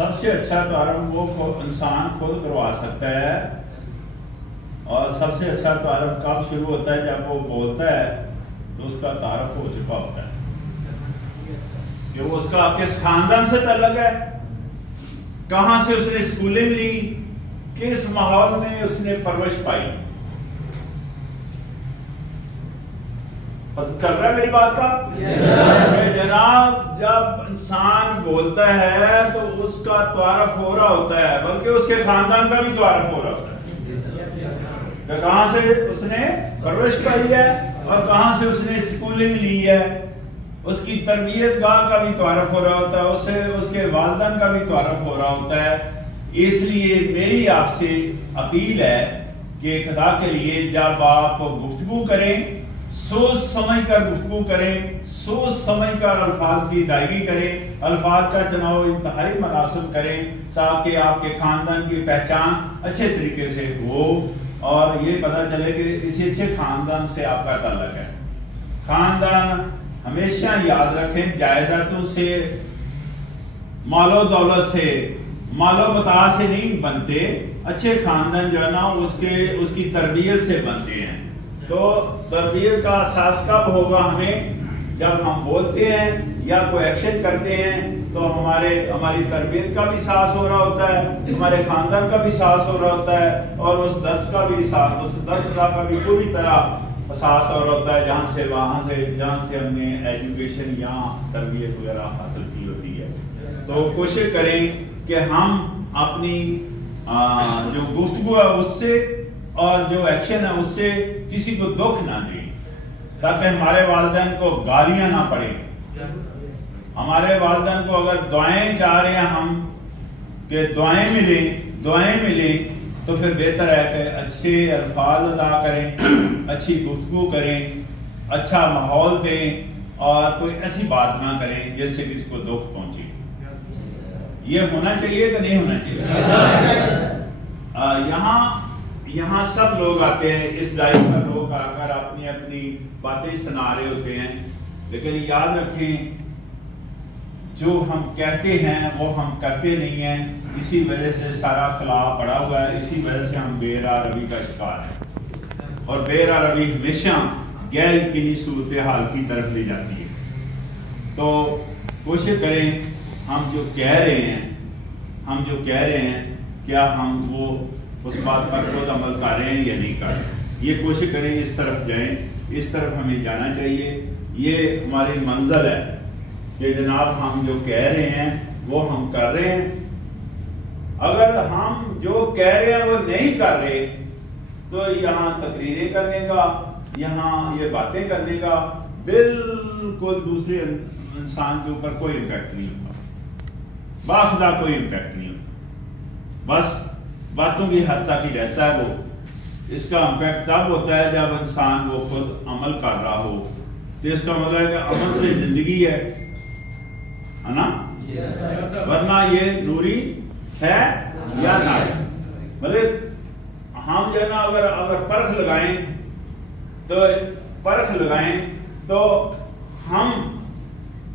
سب سے اچھا تعارف وہ انسان خود کروا سکتا ہے، اور سب سے اچھا تعارف کب شروع ہوتا ہے؟ جب وہ بولتا ہے تو اس کا تعارف ہو چکا ہوتا ہے کہ وہ اس کا کس خاندان سے تعلق ہے، کہاں سے اس نے اسکولنگ لی، کس ماحول میں اس نے پرورش پائی۔ چل رہا ہے میری بات کا؟ جناب جب انسان بولتا ہے تو اس کا تعارف ہو رہا ہوتا ہے، بلکہ اس کے خاندان کا بھی تعارف ہو رہا ہوتا ہے کہ کہاں سے اس نے پرورش پائی ہے اور کہاں سے اس نے اسکولنگ لی ہے، اس کی تربیت گاہ کا بھی تعارف ہو رہا ہوتا ہے، اس کے والدین کا بھی تعارف ہو رہا ہوتا ہے۔ اس لیے میری آپ سے اپیل ہے کہ خدا کے لیے جب آپ گفتگو کریں، سوچ سمجھ کر گفتگو کریں، سوچ سمجھ کر الفاظ کی ادائیگی کریں، الفاظ کا چناؤ انتہائی مناسب کریں، تاکہ آپ کے خاندان کی پہچان اچھے طریقے سے ہو اور یہ پتہ چلے کہ اسی اچھے خاندان سے آپ کا تعلق ہے۔ خاندان ہمیشہ یاد رکھیں جائیدادوں سے، مال و دولت سے، مال و متاع سے نہیں بنتے، اچھے خاندان جو ہے نا اس کی تربیت سے بنتے ہیں۔ تو تربیت کا احساس کب ہوگا ہمیں؟ جب ہم بولتے ہیں یا کوئی ایکشن کرتے ہیں تو ہماری تربیت کا بھی احساس ہو رہا ہوتا ہے، ہمارے خاندان کا بھی احساس ہو رہا ہوتا ہے، اور اس درس کا بھی پوری طرح احساس ہو رہا ہوتا ہے جہاں سے ہم نے ایجوکیشن یا تربیت وغیرہ حاصل کی ہوتی ہے۔ تو کوشش کریں کہ ہم اپنی جو گفتگو ہے اس سے اور جو ایکشن ہے اس سے کسی کو دکھ نہ دیں، تاکہ ہمارے والدین کو گالیاں نہ پڑیں۔ ہمارے والدین کو اگر دعائیں چاہ رہے ہیں ہم کہ دعائیں ملیں تو پھر بہتر ہے کہ اچھے الفاظ ادا کریں، اچھی گفتگو کریں، اچھا ماحول دیں، اور کوئی ایسی بات نہ کریں جس سے کسی کو دکھ پہنچے۔ یہ ہونا چاہیے کہ نہیں ہونا چاہیے؟ یہاں سب لوگ آتے ہیں، اس ڈائٹ پر لوگ آ کر اپنی اپنی باتیں سنا رہے ہوتے ہیں، لیکن یاد رکھیں جو ہم کہتے ہیں وہ ہم کرتے نہیں ہیں، اسی وجہ سے سارا خلا پڑا ہوا ہے، اسی وجہ سے ہم بے راہ روی کا شکار ہیں، اور بے راہ روی ہمیشہ غیر یقینی صورتحال کی طرف لے جاتی ہے۔ تو کوشش کریں ہم جو کہہ رہے ہیں کیا ہم وہ اس بات پر خود عمل کر رہے ہیں یا نہیں کر رہے ہیں۔ یہ کوشش کریں اس طرف جائیں، اس طرف ہمیں جانا چاہیے۔ یہ ہماری منزل ہے کہ جناب ہم جو کہہ رہے ہیں وہ ہم کر رہے ہیں۔ اگر ہم جو کہہ رہے ہیں وہ نہیں کر رہے تو یہاں تقریریں کرنے کا، یہاں یہ باتیں کرنے کا بالکل دوسرے انسان کے اوپر کوئی امپیکٹ نہیں ہوتا، باخدا کوئی امپیکٹ نہیں ہوتا، بس باتوں کی حد تک ہی رہتا ہے وہ۔ اس کا امپیکٹ تب ہوتا ہے جب انسان وہ خود عمل کر رہا ہو، تو اس کا مطلب ہے کہ عمل سے زندگی ہے نا، ورنہ یہ نوری ہے یا نہ ہے۔ مطلب ہم جو ہے نا اگر پرکھ لگائیں تو ہم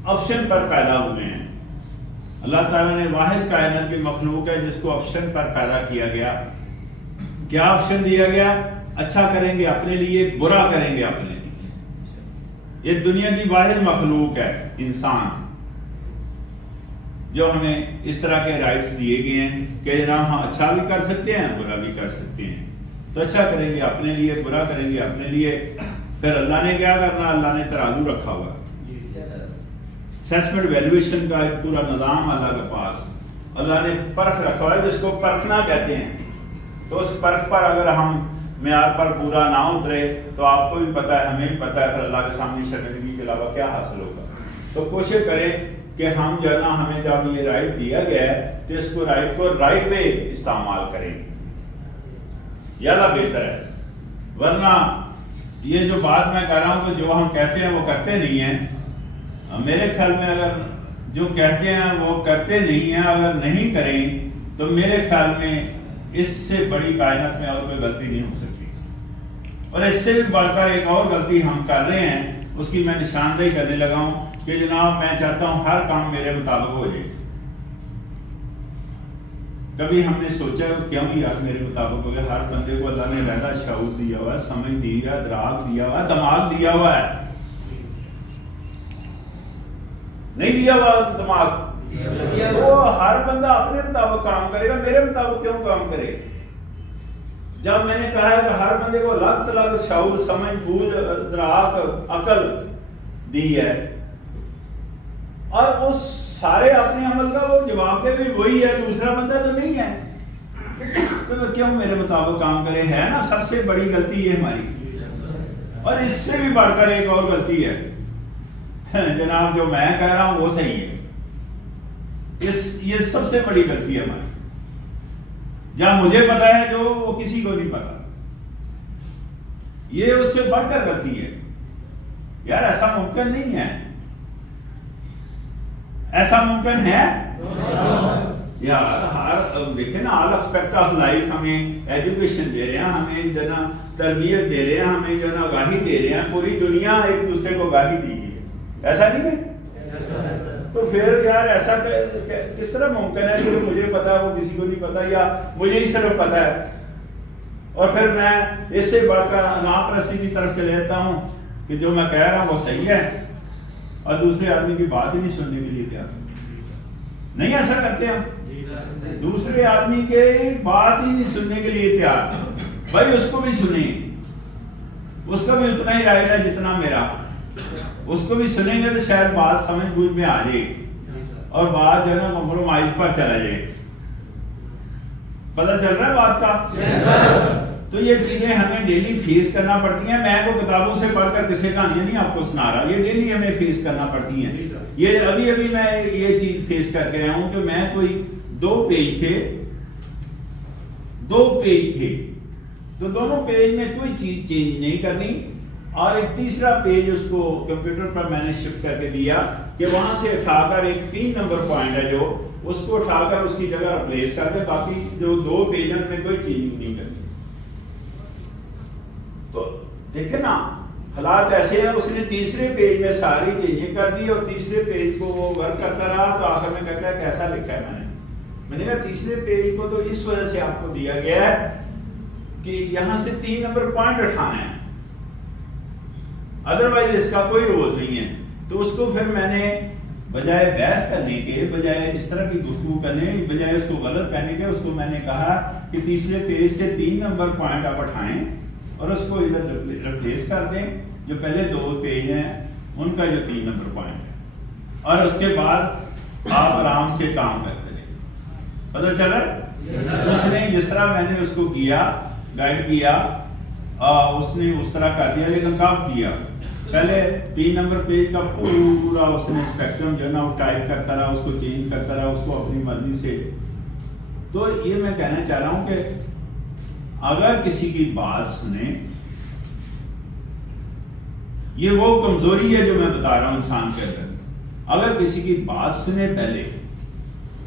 آپشن پر پیدا ہوئے ہیں۔ اللہ تعالیٰ نے واحد کائنات کی مخلوق ہے جس کو آپشن پر پیدا کیا گیا۔ کیا آپشن دیا گیا؟ اچھا کریں گے اپنے لیے، برا کریں گے اپنے لیے۔ یہ دنیا کی واحد مخلوق ہے انسان، جو ہمیں اس طرح کے رائٹس دیے گئے ہیں کہ جناب ہم اچھا بھی کر سکتے ہیں، برا بھی کر سکتے ہیں۔ تو اچھا کریں گے اپنے لیے، برا کریں گے اپنے لیے۔ پھر اللہ نے کیا کرنا؟ اللہ نے ترازو رکھا ہوا ہے، اسیسمنٹ ویلیویشن کا ایک پورا نظام اللہ کے پاس۔ اللہ نے پرکھ رکھا ہوا ہے جس کو پرکھنا کہتے ہیں۔ تو اس پرکھ پر اگر ہم معیار پر پورا نہ اترے تو آپ کو بھی پتہ ہے، ہمیں بھی پتہ ہے پھر اللہ کے سامنے شرمندگی کے علاوہ کیا حاصل ہوگا۔ تو کوشش کریں کہ ہم جو ہے نا، ہمیں جب یہ رائٹ دیا گیا ہے تو اس کو رائٹ وے استعمال کریں، زیادہ بہتر ہے۔ ورنہ یہ جو بات میں کہہ رہا ہوں کہ جو ہم کہتے ہیں وہ کرتے نہیں ہیں، میرے خیال میں اگر جو کہتے ہیں وہ کرتے نہیں ہیں، اگر نہیں کریں تو میرے خیال میں اس سے بڑی کائنات میں اور کوئی غلطی نہیں ہو سکتی۔ اور اس سے بھی بڑھ کر ایک اور غلطی ہم کر رہے ہیں، اس کی میں نشاندہی کرنے لگا ہوں کہ جناب میں چاہتا ہوں ہر کام میرے مطابق ہو جائے، کبھی ہم نے سوچا کیوں یار میرے مطابق ہو گیا؟ ہر بندے کو اللہ نے علیحدہ شعور دیا ہوا ہے، سمجھ دی ہے، ادراک دیا ہوا ہے، دماغ دیا ہوا ہے. نہیں دیا ہوا دماغ؟ وہ ہر بندہ اپنے مطابق کام کرے گا، میرے مطابق کیوں کام کرے؟ جب میں نے کہا ہے کہ ہر بندے کو الگ الگ شعور، سمجھ، بوجھ، ادراک، عقل دی ہے، اور اس سارے اپنے عمل کا وہ جواب دے بھی وہی ہے، دوسرا بندہ تو نہیں ہے، تو وہ کیوں میرے مطابق کام کرے؟ ہے نا سب سے بڑی غلطی یہ ہماری. اور اس سے بھی بڑھ کر ایک اور غلطی ہے جناب، جو میں کہہ رہا ہوں وہ صحیح ہے. یہ سب سے بڑی غلطی ہے ہماری. جہاں مجھے پتا ہے جو وہ کسی کو نہیں پتا، یہ اس سے بڑھ کر غلطی ہے. یار ایسا ممکن نہیں ہے، ایسا ممکن ہے یار. ہر دیکھیں نا، آل ایسپیکٹ آف لائف ہمیں ایجوکیشن دے رہے ہیں، ہمیں جو نا تربیت دے رہے ہیں، ہمیں جو نا آگاہی دے رہے ہیں. پوری دنیا ایک دوسرے کو آگاہی دی ہے، ایسا نہیں ہے؟ تو پھر یار ایسا کس طرح ممکن ہے کہ مجھے پتا ہے وہ کسی کو نہیں پتا، یا مجھے ہی صرف پتا ہے، اور پھر میں اس سے بڑھ کر ناپرستی کی طرف چلے جاتا ہوں کہ جو میں کہہ رہا ہوں وہ صحیح ہے، اور دوسرے آدمی کی بات ہی نہیں سننے کے لیے تیار. نہیں ایسا کرتے ہم؟ دوسرے آدمی کے بات ہی نہیں سننے کے لیے تیار. بھائی اس کو بھی سنیں، اس کا بھی اتنا ہی رائٹ ہے جتنا میرا. اس کو بھی سنیں گے تو شاید بات سمجھ بوجھ میں آ جائے، اور بات جو ہے نا کمپرومائز پر چلا جائے. پتہ چل رہا ہے بات کا؟ تو یہ چیزیں ہمیں ڈیلی فیس کرنا پڑتی ہیں. میں کو کتابوں سے پڑھ کر کسی کہانیاں نہیں آپ کو سنا رہا، یہ ڈیلی ہمیں فیس کرنا پڑتی ہیں. یہ ابھی میں یہ چیز فیس کر کے آیا ہوں کہ میں کوئی 2 پیج تھے، تو دونوں پیج میں کوئی چیز چینج نہیں کرنی، اور ایک تیسرا پیج اس کو کمپیوٹر پر میں نے شفٹ کر کے دیا کہ وہاں سے اٹھا کر ایک 3 نمبر پوائنٹ ہے جو اس کو اٹھا کر اس کی جگہ ریپلیس کر دے، باقی جو 2 پیج ہیں ان میں کوئی چینج نہیں کرنی. تو دیکھیں نا حالات ایسے ہیں. اس نے تیسرے پیج میں ساری چینجیں کر دی، اور تیسرے پیج کو وہ ورک کرتا رہا، تو آخر میں کہتا ہے کیسا لکھا ہے میں نے کہا تیسرے پیج کو تو اس وجہ سے آپ کو دیا گیا ہے کہ یہاں سے 3 نمبر پوائنٹ اٹھانا ہے، ادروائز اس کا کوئی رول نہیں ہے. تو اس کو پھر میں نے بجائے بحث کرنے کے، بجائے اس طرح کی گفتگو کرنے، بجائے اس کو غلط کہنے کے، اس کو میں نے کہا کہ تیسرے پیج سے 3 نمبر پوائنٹ آپ اٹھائیں اور اس کو ادھر ریپلیس کر دیں، جو پہلے 2 پیج ہیں ان کا جو 3 نمبر پوائنٹ ہے، اور اس کے بعد آپ آرام سے کام کرتے رہیں. پتہ چل رہا ہے؟ اس نے جس طرح میں نے اس کو کیا، گائیڈ کیا، اس نے اس طرح کر دیا. لیکن کب کیا؟ پہلے 3 نمبر پیج کا پورا اس نے اسپیکٹرم جو ہے نا وہ ٹائپ کرتا رہا، اس کو چینج کرتا رہا، اس کو اپنی مرضی سے. تو یہ میں کہنا چاہ رہا ہوں کہ اگر کسی کی بات سنیں، یہ وہ کمزوری ہے جو میں بتا رہا ہوں انسان کے اندر. اگر کسی کی بات سنے، پہلے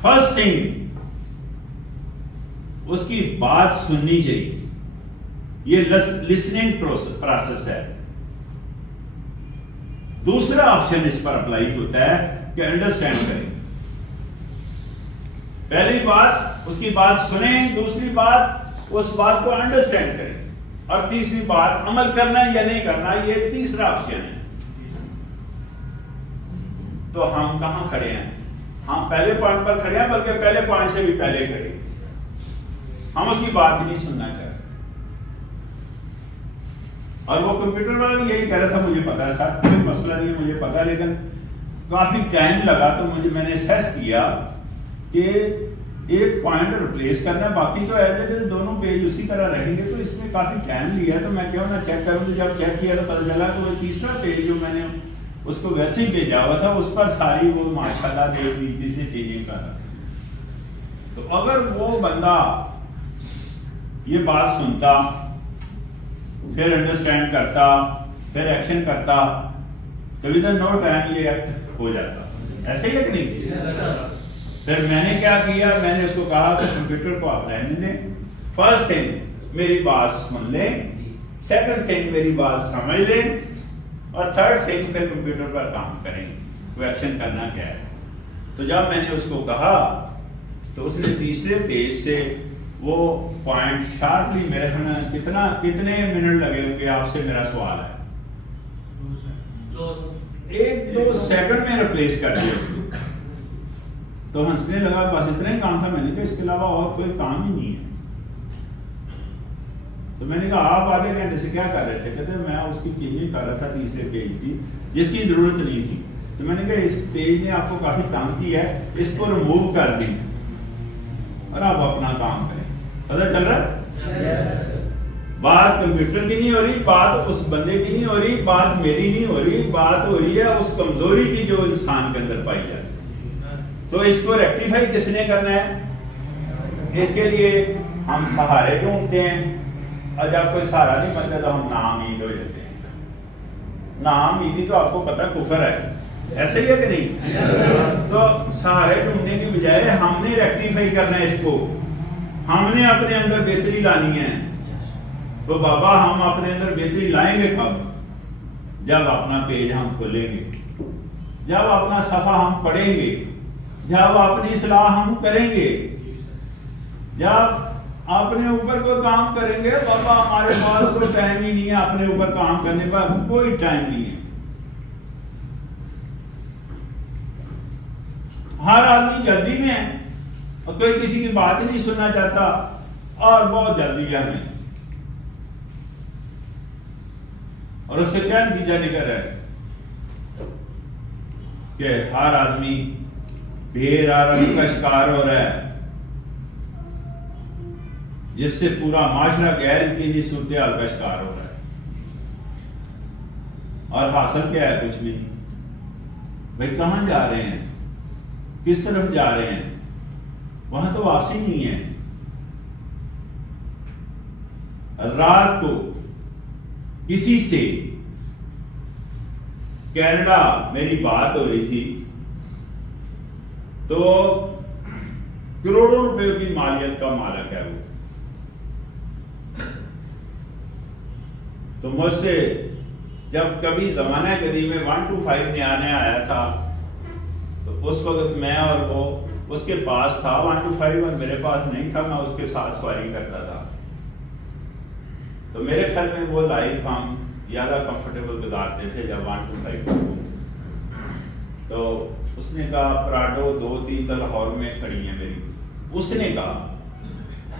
فرسٹ تھنگ اس کی بات سننی چاہیے. یہ لسننگ پروسیس ہے. دوسرا آپشن اس پر اپلائی ہوتا ہے کہ انڈرسٹینڈ کریں. پہلی بات اس کی بات سنیں، دوسری بات اس بات کو انڈرسٹینڈ کریں، اور تیسری بات عمل کرنا یا نہیں کرنا، یہ تیسرا آپشن ہے. تو ہم کہاں کھڑے ہیں؟ ہم پہلے پوائنٹ پر کھڑے ہیں، بلکہ پہلے پوائنٹ سے بھی پہلے کھڑے ہیں. ہم اس کی بات ہی نہیں سننا چاہتے. اور وہ کمپیوٹر والا بھی یہی کہہ رہا تھا، مجھے پتا ہے سر، کوئی مسئلہ نہیں ہے، مجھے پتا ہے، لیکن کافی ٹائم لگا. تو میں نے اسیس کیا کہ ایک پوائنٹ ریپلیس کرنا ہے، باقی تو ایز اٹ از دونوں پیج اسی طرح رہیں گے، تو اس میں کافی ٹائم لیا ہے. تو میں کیوں نہ چیک کروں. تو جب چیک کیا تو پتہ چلا کہ وہ تیسرا پیج جو میں نے اس کو ویسے ہی بھیجا ہوا تھا، اس پر ساری وہ ماشاءاللہ دیکھ لیجیے سے چینجنگ کر رہا تھا. تو اگر وہ بندہ یہ بات سنتا، پھر انڈرسٹینڈ کرتا، پھر ایکشن کرتا، تو ود ان نو ٹائم یہ ایکٹ ہو جاتا. ایسے ہی ہے کہ نہیں؟ پھر میں نے کیا کیا؟ میں نے اس کو کہا کہ کمپیوٹر کو آپ رہنے دیں. فرسٹ تھنگ میری بات سن لیں، سیکنڈ تھنگ میری بات سمجھ لیں، اور تھرڈ تھنگ پھر کمپیوٹر پر کام کریں. وہ ایکشن کرنا کیا ہے. تو جب میں نے اس کو کہا تو اس نے تیسرے پیج سے وہ پوائنٹ شارپلی میرے خیال کتنے منٹ لگے ہوں گے آپ سے میرا سوال ہے 1-2 سیکنڈ میں ریپلیس کر دیا اس کو. تو ہنسنے لگا. بس اتنا ہی کام تھا. میں نے کہا اس کے علاوہ اور کوئی کام ہی نہیں ہے. تو میں نے کہا آپ آدھے گھنٹے سے کیا کر رہے تھے؟ کہتے میں اس کی چینجنگ کر رہا تھا تیسرے پیج کی جس کی ضرورت نہیں تھی. تو میں نے کہا اس پیج نے آپ کو کافی تنگ کی ہے, اس کو ریموو کر دیں اور آپ اپنا کام کریں. پتہ چل رہا ہے؟ بات کمپیوٹر کی نہیں ہو رہی, بات اس بندے کی نہیں ہو رہی, بات میری نہیں ہو رہی, بات ہو رہی ہے اس کمزوری کی جو انسان کے اندر پائی جاتی. تو اس کو ریکٹیفائی کس نے کرنا ہے؟ اس کے لیے ہم سہارے ڈھونڈتے ہیں, اور جب کوئی سہارا نہیں ملتا تو ہم ناامید ہو جاتے ہیں. ناامیدی تو آپ کو پتہ کفر ہے, ایسے ہی ہے کہ نہیں؟ تو سہارے ڈھونڈنے کی بجائے ہم نے ریکٹیفائی کرنا ہے اس کو, ہم نے اپنے اندر بہتری لانی ہے. تو بابا ہم اپنے اندر بہتری لائیں گے کب؟ جب اپنا پیج ہم کھولیں گے, جب اپنا صفحہ ہم پڑھیں گے, جب اپنی اصلاح ہم کریں گے, جب اپنے اوپر کوئی کام کریں گے. بابا ہمارے پاس کوئی ٹائم ہی نہیں ہے اپنے اوپر کام کرنے کا, کوئی ٹائم نہیں ہے. ہر آدمی جلدی میں ہے اور کوئی کسی کی بات ہی نہیں سننا چاہتا, اور بہت جلدی ہے ہمیں. اور اس سے کیا نتیجہ نکل رہا ہے کہ ہر آدمی ڈھیر آرامی کا شکار ہو رہا ہے, جس سے پورا معاشرہ غیر یقینی صورتحال کا شکار ہو رہا ہے. اور حاصل کیا ہے؟ کچھ بھی نہیں. بھائی کہاں جا رہے ہیں, کس طرف جا رہے ہیں؟ وہاں تو واپسی نہیں ہے. رات کو کسی سے کینیڈا میری بات ہو رہی تھی, تو کروڑوں روپے کی مالیت کا مالک ہے وہ. تو مجھ سے جب کبھی زمانہ قدیم میں 1 to 5 نیا آیا تھا, تو اس وقت میں اور وہ اس کے پاس تھا 1 to 5, اور میرے پاس نہیں تھا. میں اس کے ساتھ سواری کرتا تھا. تو میرے خیال میں وہ لائف ہم زیادہ کمفرٹیبل گزارتے تھے جب 1 to 5. تو اس نے کہا پراڈو 2-3 تو لاہور میں کھڑی ہیں میری. اس نے کہا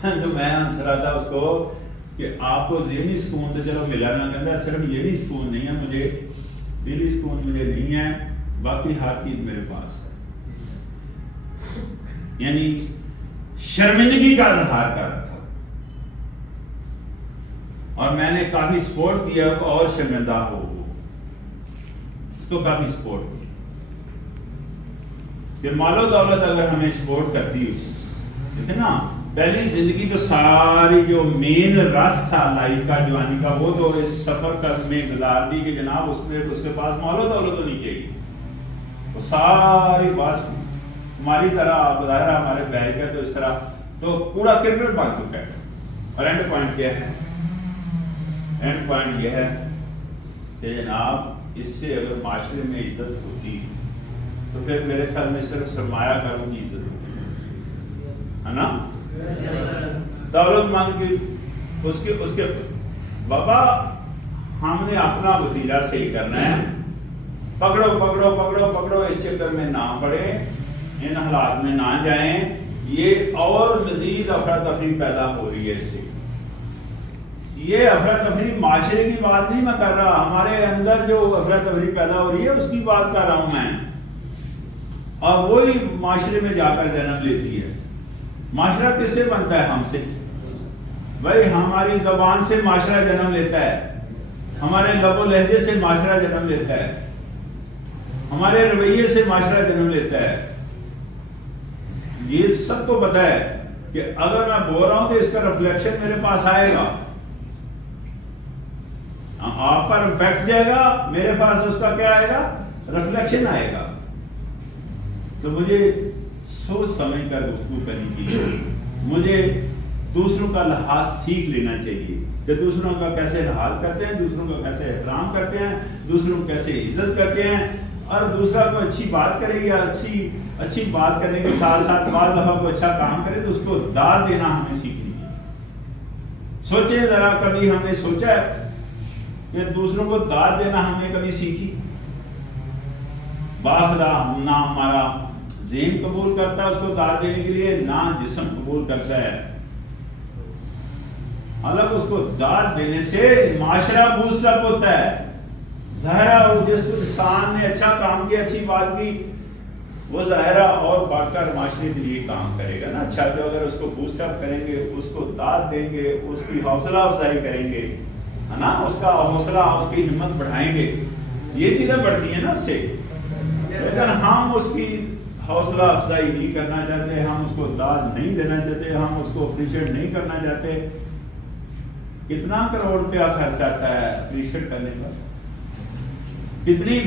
تو میں ہنس رہا تھا اس کو کہ آپ کو ذہنی سکون تو چلو ملا نہ, کہتا صرف یہ بھی سکون نہیں ہے مجھے, دلی سکون مجھے نہیں ہے, باقی ہر چیز میرے پاس ہے. یعنی شرمندگی کا اظہار کر رہا تھا, اور میں نے کافی سپورٹ کیا اور شرمندہ ہو وہ, اس کو کافی سپورٹ کیا کہ مال و دولت اگر ہمیں سپورٹ کرتی ہو. دیکھیں نا, پہلی زندگی تو ساری جو مین رس تھا لائف کا, جوانی کا, وہ تو اس سفر کا میں گزار دی کہ جناب اس کے پاس مال و دولت ہونی چاہیے. وہ ساری بات ہماری طرح بظاہر ہمارے بیگ ہے تو اس طرح تو پورا کرکٹ بن چکا ہے. اور اینڈ پوائنٹ کیا ہے؟ اینڈ پوائنٹ یہ ہے کہ جناب اس سے اگر معاشرے میں عزت ہوتی تو پھر میرے خیال میں صرف سرمایہ کاروں کی عزت ہوتی ہے نا. دولت مند کی اس کے بابا ہم نے اپنا وتیرہ صحیح کرنا ہے. پکڑو پکڑو پکڑو پکڑو, اس چکر میں نہ پڑے, ان حالات میں نہ جائیں. یہ اور مزید افراتفری پیدا ہو رہی ہے اس سے. یہ افراتفری معاشرے کی بات نہیں میں کر رہا, ہمارے اندر جو افراتفری پیدا ہو رہی ہے اس کی بات کر رہا ہوں میں, اور وہی معاشرے میں جا کر جنم لیتی ہے. معاشرہ کس سے بنتا ہے؟ ہم سے. بھائی ہماری زبان سے معاشرہ جنم لیتا ہے, ہمارے لب و لہجے سے معاشرہ جنم لیتا ہے, ہمارے رویے سے معاشرہ جنم لیتا ہے. یہ سب کو پتا ہے کہ اگر میں بول رہا ہوں تو اس کا ریفلیکشن میرے پاس آئے گا, آپ پر امپیکٹ جائے گا, میرے پاس اس کا کیا آئے گا؟ ریفلیکشن آئے گا. تو مجھے سوچ سمجھ کر گفتگو کرنی چاہیے. مجھے دوسروں کا لحاظ سیکھ لینا چاہیے کہ دوسروں کا کیسے لحاظ کرتے ہیں, دوسروں کا کیسے احترام کرتے ہیں, دوسروں کو کیسے عزت کرتے ہیں. اور دوسرا کوئی اچھی بات کرے یا اچھی بات کرنے کے ساتھ ساتھ بعض دفعہ کوئی اچھا کام کرے تو اس کو داد دینا ہمیں سیکھنی ہے. سوچیں ذرا, کبھی ہم نے سوچا ہے کہ دوسروں کو داد دینا ہم نے کبھی سیکھی؟ باخدا نہ ہمارا ذہن قبول کرتا ہے اس کو داد دینے کے لیے, نہ جسم قبول کرتا ہے. حالانکہ اس کو داد دینے سے معاشرہ بوسٹ اپ ہوتا ہے. ظاہرہ جس انسان نے اچھا کام کیا, اچھی بات کی, وہ ظاہرہ اور بڑھ کر معاشرے کے لیے کام کرے گا نا. اچھا تو اگر اس کو بوسٹ اپ کریں گے, اس کو داد دیں گے, اس کی حوصلہ افزائی کریں گے, ہے نا, اس کا حوصلہ, اس کی ہمت بڑھائیں گے, یہ چیزیں بڑھتی ہیں نا اس سے. لیکن ہم اس کی حوصلہ افزائی نہیں کرنا چاہتے, ہم اس کو داد نہیں دینا چاہتے, ہم اس کو اپریشیٹ نہیں کرنا چاہتے. کتنا کروڑ روپیہ خرچ آتا ہے اپریشیٹ کرنے کا, کتنی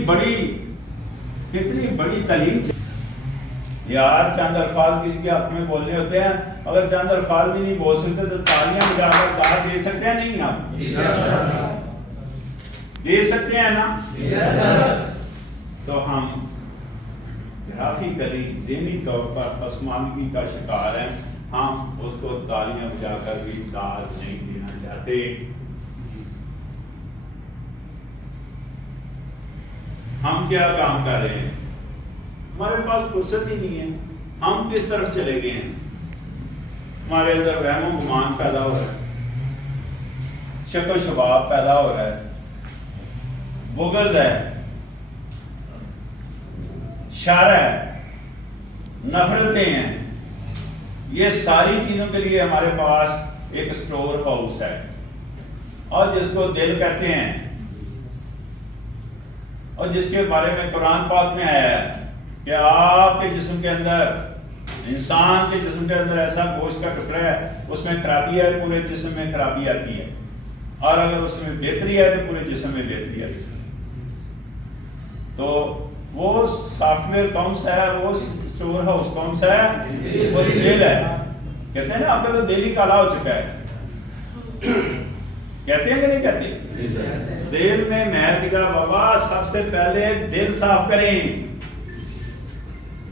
بڑی تعلیم. یار چند الفاظ کسی کے حق میں بولنے ہوتے ہیں, اگر چند الفاظ بھی نہیں بول سکتے تو تالیاں بجا کر داد دے سکتے ہیں نہیں؟ آپ دے سکتے ہیں نا. تو ہم گرافیکلی ذہنی طور پر پسماندگی کا شکار ہیں, ہم اس کو تالیاں بجا کر بھی داد نہیں دینا چاہتے. ہم کیا کام کر رہے ہیں؟ ہمارے پاس فرصت ہی نہیں ہے. ہم کس طرف چلے گئے ہیں؟ ہمارے اندر وہم و گمان پیدا ہو رہا ہے, شک و شباب پیدا ہو رہا ہے, بغض ہے, شر ہے, نفرتیں ہیں. یہ ساری چیزوں کے لیے ہمارے پاس ایک اسٹور ہاؤس ہے, اور جس کو دل کہتے ہیں, اور جس کے بارے میں قرآن پاک میں آیا ہے کہ آپ کے جسم کے اندر, انسان کے جسم کے اندر ایسا گوشت کا ٹکڑا ہے, اس میں خرابی ہے, پورے جسم میں خرابی آتی ہے, اور اگر اس میں بہتری ہے تو پورے جسم میں بہتری آتی ہے. تو وہ سافٹ ویئر کون سا ہے, وہ اسٹور ہاؤس کون سا ہے؟ وہ دل ہے. کہتے ہیں نا آپ کا تو دل ہی کالا ہو چکا ہے, کہتے ہیں کہ نہیں کہتے؟ دل میں مہر گرا بابا, سب سے پہلے دل صاف کریں.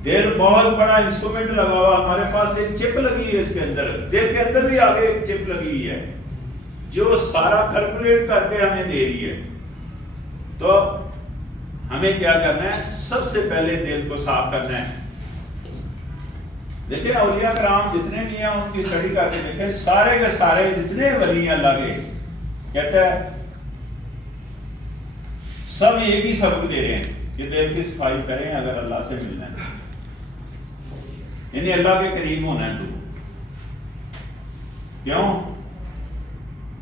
دل بہت بڑا انسٹرومنٹ لگا ہوا, ہمارے پاس ایک چپ لگی ہے اس کے اندر, دل کے اندر بھی آگے ایک چپ لگی ہوئی ہے جو سارا کیلکولیٹ کر کے ہمیں دے رہی ہے. تو ہمیں کیا کرنا ہے؟ سب سے پہلے دل کو صاف کرنا ہے. دیکھیں اولیاء کرام جتنے بھی ہیں ان کی اسٹڈی کر کے دیکھیں, سارے کے سارے جتنے ولی ہیں اللہ کے, کہتا ہے سب ایک ہی سبق دے رہے ہیں کہ دل کی صفائی کریں اگر اللہ سے ملنا ہے, یعنی اللہ کے قریب ہونا ہے. تو کیوں؟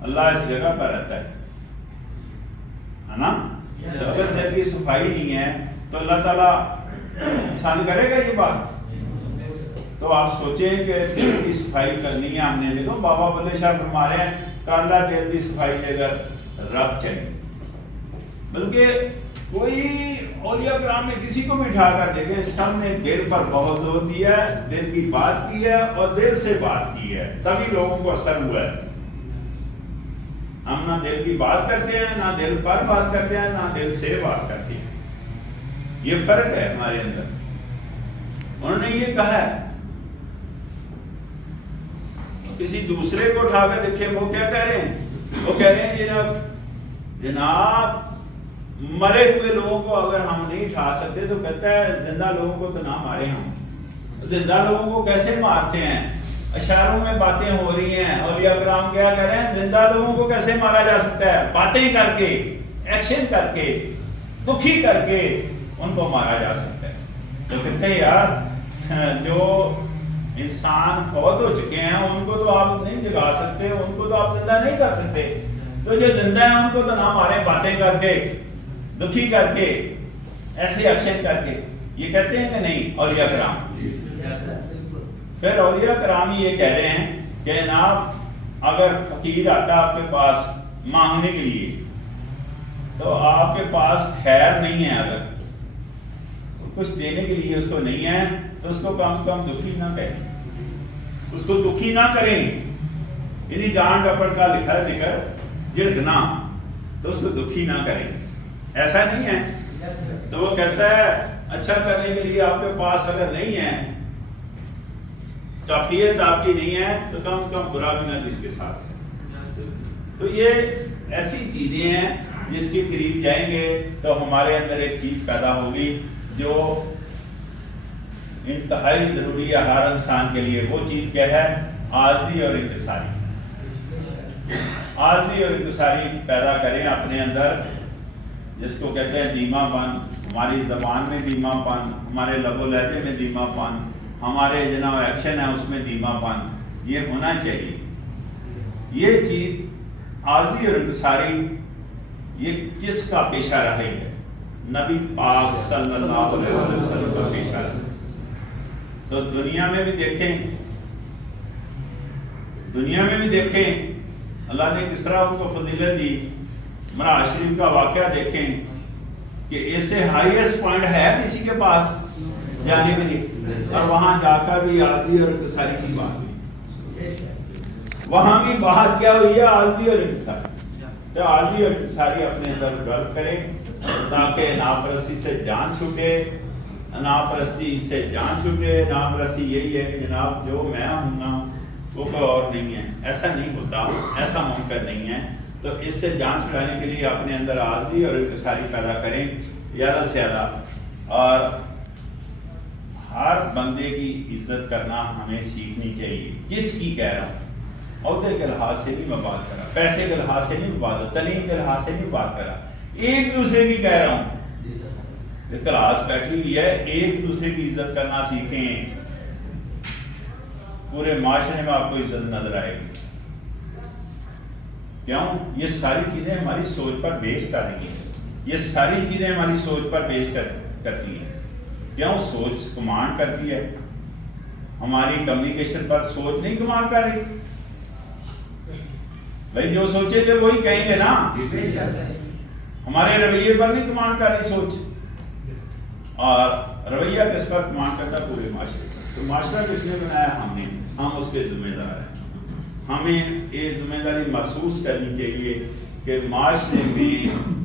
اللہ اس جگہ پر رہتا ہے نا. اگر دل کی صفائی نہیں ہے تو اللہ تعالیٰ پسند کرے گا یہ بات؟ تو آپ سوچیں کہ دل کی صفائی کرنی ہے ہم نے. دیکھو بابا بلے شاہ فرما رہے ہیں کہ اللہ دل کی صفائی اگر رب چاہیے, بلکہ کوئی اولیاء کرام میں کسی کو بھی اٹھا کر دیکھیں, سب نے دل پر بہت زور دیا ہے, دل کی بات کی ہے اور دل سے بات کی ہے, تبھی لوگوں کو اثر ہوا ہے. ہم نہ دل کی بات کرتے ہیں, نہ دل پر بات کرتے ہیں, نہ دل سے بات کرتے ہیں. یہ فرق ہے ہمارے اندر. انہوں نے یہ کہا ہے, کسی دوسرے کو اٹھا کر دیکھیں وہ کیا کہہ رہے ہیں؟ وہ کہہ رہے ہیں جناب مرے ہوئے لوگوں کو اگر ہم نہیں اٹھا سکتے تو کہتا ہے زندہ لوگوں کو تو نہ مارے ہم. زندہ لوگوں کو کیسے مارتے ہیں؟ اشاروں میں باتیں ہو رہی ہیں. اولیاء کرام کیا کہہ رہے ہیں؟ زندہ لوگوں کو کیسے مارا جا سکتا ہے؟ باتیں کر کے, ایکشن کر کے, دکھی کر کے ان کو مارا جا سکتا ہے. تو کہتے ہیں یار جو انسان فوت ہو چکے ہیں ان کو تو آپ نہیں جگا سکتے, ان کو تو آپ زندہ نہیں کر سکتے. تو جو زندہ ہیں ان کو تو نہ مارے, باتیں کر کے, دکھی کر کے, ایسے ایکشن کر کے. یہ کہتے ہیں کہ نہیں اولیاء کرام؟ پھر اولیاء کرام یہ کہہ رہے ہیں کہ جناب اگر فقیر آتا آپ کے پاس مانگنے کے لیے تو آپ کے پاس خیر نہیں ہے, اگر کچھ دینے کے لیے اس کو نہیں ہے تو اس کو کم سے کم دکھی نہ کہیں, اس کو دکھی نہ کریں. یعنی ڈانٹ ڈپٹ کا لکھا ہے ذکر, جھڑکنا, تو اس کو دکھی نہ کریں. ایسا نہیں ہے تو وہ کہتا ہے اچھا کرنے کے لیے آپ کے پاس اگر نہیں ہے، کافیت آپ کی نہیں ہے، تو کم سے کم برا بھی نہ کس کے ساتھ ہے۔ تو یہ ایسی چیزیں ہیں جس کے قریب جائیں گے تو ہمارے اندر ایک چیز پیدا ہوگی جو انتہائی ضروری ہے ہر انسان کے لیے۔ وہ چیز کیا ہے؟ عاجزی اور انکساری۔ عاجزی اور انکساری پیدا کریں اپنے اندر، جس کو کہتے ہیں دھیما پن۔ ہماری زبان میں دھیما پن، ہمارے لب و لہجے میں دھیما پن، ہمارے جناب ایکشن ہے اس میں دھیما پن، یہ ہونا چاہیے۔ یہ چیز عاجزی اور انکساری یہ کس کا پیشہ رہی ہے؟ نبی پاک صلی اللہ علیہ وسلم کا پیشہ رہا۔ تو دنیا میں بھی دیکھیں اللہ نے کس طرح ان کو فضیلت دی۔ معراج شریف کا واقعہ دیکھیں کہ اس سے ہائیسٹ پوائنٹ ہے کسی کے پاس جانے کے لیے، اور وہاں جا کر بھی عاجزی اور انکساری کی بات ہوئی۔ وہاں بھی بات کیا ہوئی ہے؟ عاجزی اور انکساری۔ تو عاجزی اور انکساری اپنے اندر ڈیولپ کریں تاکہ ناپرستی سے جان چھوٹے۔ ناپرستی سے جان چھوٹے۔ ناپرستی یہی ہے کہ جناب جو میں ہوں نا وہ کوئی اور نہیں ہے، ایسا نہیں ہوتا، ایسا ممکن نہیں ہے۔ تو اس سے جان چھڑانے کے لیے اپنے اندر عاجزی اور انکساری پیدا کریں زیادہ سے زیادہ۔ اور ہر بندے کی عزت کرنا ہمیں سیکھنی چاہیے۔ کس کی کہہ رہا ہوں؟ عہدے کے لحاظ سے نہیں میں بات کر رہا، پیسے کے لحاظ سے نہیں میں بات کر رہا، تعلیم کے لحاظ سے نہیں بات کر رہا، ایک دوسرے کی کہہ رہا ہوں۔ یہ کلاس بیٹھی ہوئی ہے، ایک دوسرے کی عزت کرنا سیکھیں، پورے معاشرے میں آپ کو عزت نظر آئے گی۔ کیوں؟ یہ ساری چیزیں ہماری سوچ پر بیس کر رہی ہیں۔ یہ ساری چیزیں ہماری سوچ پر بیس کرتی ہیں۔ کیوں؟ سوچ کمانڈ کرتی ہے ہماری کمیونیکیشن پر۔ سوچ نہیں کمانڈ کر رہی بھائی، جو سوچے گے وہی کہیں گے نا۔ ہمارے رویے پر نہیں کمانڈ کر رہی سوچ، اور رویہ کس پر کمانڈ کرتا ہے؟ پورے معاشرے۔ تو معاشرہ کس نے بنایا؟ ہم نے، ہم اس کے ذمہ دار ہیں۔ ہمیں یہ ذمہ داری محسوس کرنی چاہیے کہ معاشرے میں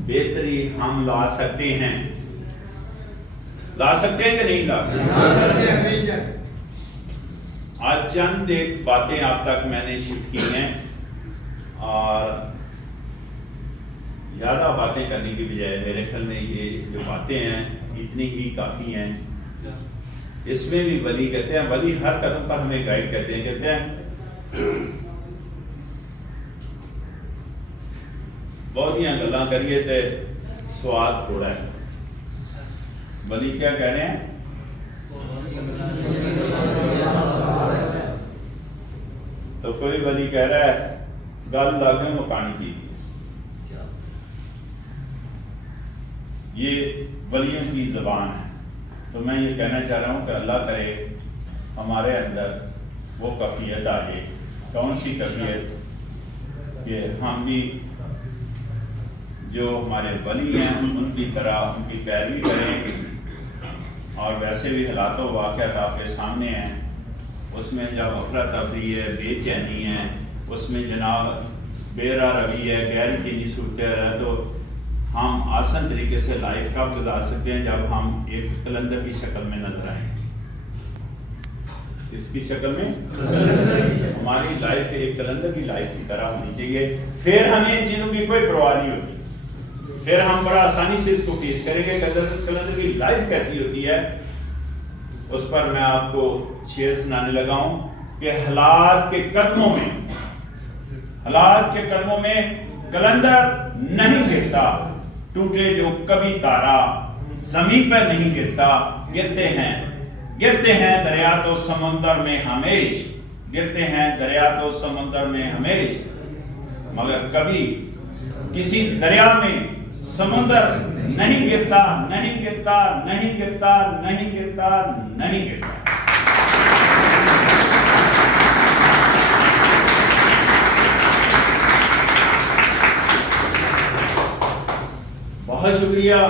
بہتری ہم لا سکتے ہیں۔ لا سکتے ہیں کہ نہیں لا سکتے؟ آج چند ایک باتیں آپ تک میں نے شفٹ کی ہیں، اور زیادہ باتیں کرنے کی بجائے میرے خیال میں یہ جو باتیں ہیں اتنی ہی کافی ہیں۔ اس میں بھی ولی کہتے ہیں، ولی ہر قدم پر ہمیں گائیڈ کرتے ہیں، کہتے ہیں بہت ہی گلاں کریے تے سواد تھوڑا ہے۔ ولی کیا کہہ رہے ہیں؟ تو کوئی ولی کہہ رہا ہے گل لاگے مکانی چاہیے۔ یہ ولیوں کی زبان ہے۔ تو میں یہ کہنا چاہ رہا ہوں کہ اللہ کرے ہمارے اندر وہ کیفیت آ جائے۔ کون سی کیفیت؟ کہ ہم بھی جو ہمارے ولی ہیں ان کی طرح ان کی پیروی کریں، اور ویسے بھی حالات و واقعات آپ کے سامنے ہیں، اس میں جب افراتفری ہے، بے چینی ہے، اس میں جناب بے راہ روی ہے، غیر یقینی صورتحال ہے، تو ہم آسان طریقے سے لائف کب گزار سکتے ہیں؟ جب ہم ایک کلندر کی شکل میں نظر آئیں۔ اس کی شکل میں ہماری لائف ایک کلندر کی لائف کی طرح ہونی چاہیے۔ پھر ہمیں ان چیزوں کی کوئی پرواہ نہیں ہوتی، پھر ہم بڑا آسانی سے اس کو فیس کریں گے۔ کلندر کی لائف کیسی ہوتی ہے اس پر میں آپ کو شعر سنانے لگا ہوں کہ حالات کے قدموں میں کلندر نہیں گرتا، ٹوٹے جو کبھی تارا زمین پر نہیں گرتا، گرتے ہیں دریا تو سمندر میں ہمیش، گرتے ہیں دریا تو سمندر میں ہمیش، مگر کبھی کسی دریا میں سمندر نہیں گرتا، نہیں گرتا، نہیں گرتا، نہیں گرتا، نہیں گرتا۔ بہت شکریہ